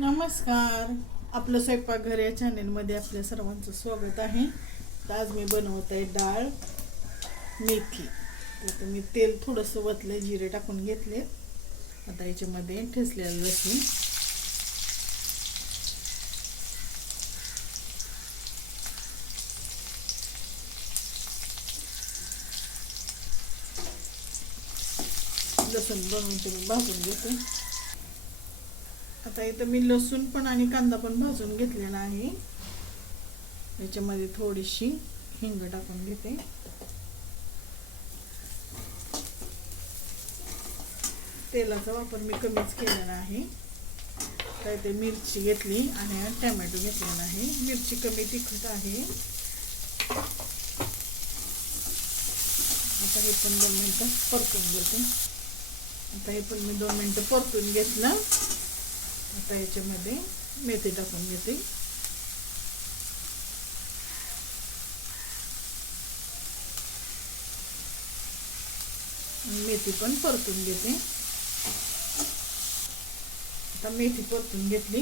नमस्कार. आपलं स्वयंपाकघर या चॅनेलमध्ये आपल्या सर्वांचं स्वागत आहे. तर आज मी बनवत आहे डाळ मेथी. तर मी तेल थोडंसं वतलं जिरे टाकून घेतले. आता याच्यामध्ये ठेसलेलं लसूण. लसूण बनवून तुम्ही भाजून घेते आता इथं मी लसूण पण आणि कांदा पण भाजून घेतलेला आहे. याच्यामध्ये थोडीशी हिंग टाकून घेते. तेलाचा वापर मी कमीच केलेला आहे. काय ते मिरची घेतली आणि टॅमॅटो घेतलेला आहे. मिरची कमी तिखट आहे. आता हे पण दोन मिनटं परतून घेते. आता हे पण मी दोन मिनटं परतून घेतलं. आता याच्यामध्ये मेथी टाकून घेते. मेथी पण परतून घेते. आता मेथी परतून घेतली.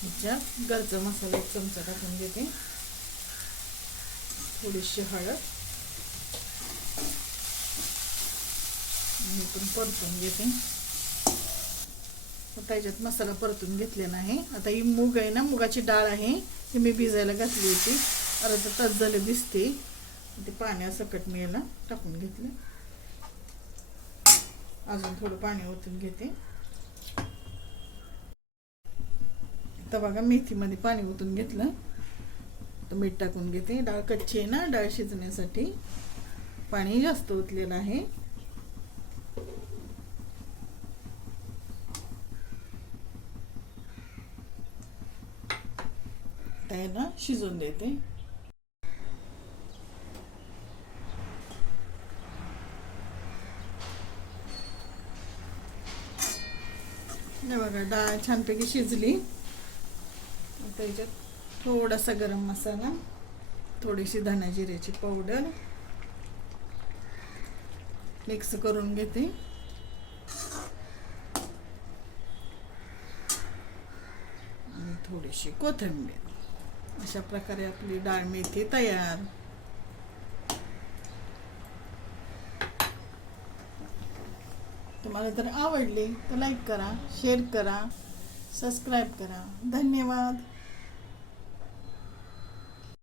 ह्याच्यात घरचा मसाला एक चमचा टाकून घेते. थोडीशी हळद. मी पण परतून घेते. आता याच्यात मसाला परतून घेतलेला आहे आता ही मूग आहे ना मुगाची डाळ आहे ही मी भिजायला घातली होती. अर्धा तास झालं भिजते. ते पाण्यासकट मी याला टाकून घेतलं. अजून थोडं पाणी ओतून घेते. आता बघा मेथीमध्ये पाणी ओतून घेतलं. तर मीठ टाकून घेते. डाळ कच्ची आहे ना डाळ शिजण्यासाठी. पाणी जास्त ओतलेलं आहे. त्याला शिजून देते हे बघा डाळ छानपैकी शिजली. त्याच्यात थोडासा गरम मसाला थोडीशी धना जिऱ्याची पावडर मिक्स करून घेते. आणि थोडीशी कोथिंबीर. अशा प्रकारे आपली डाळ मेथी तयार. तुम्हाला जर आवडली तर लाईक करा शेअर करा सबस्क्राईब करा. धन्यवाद.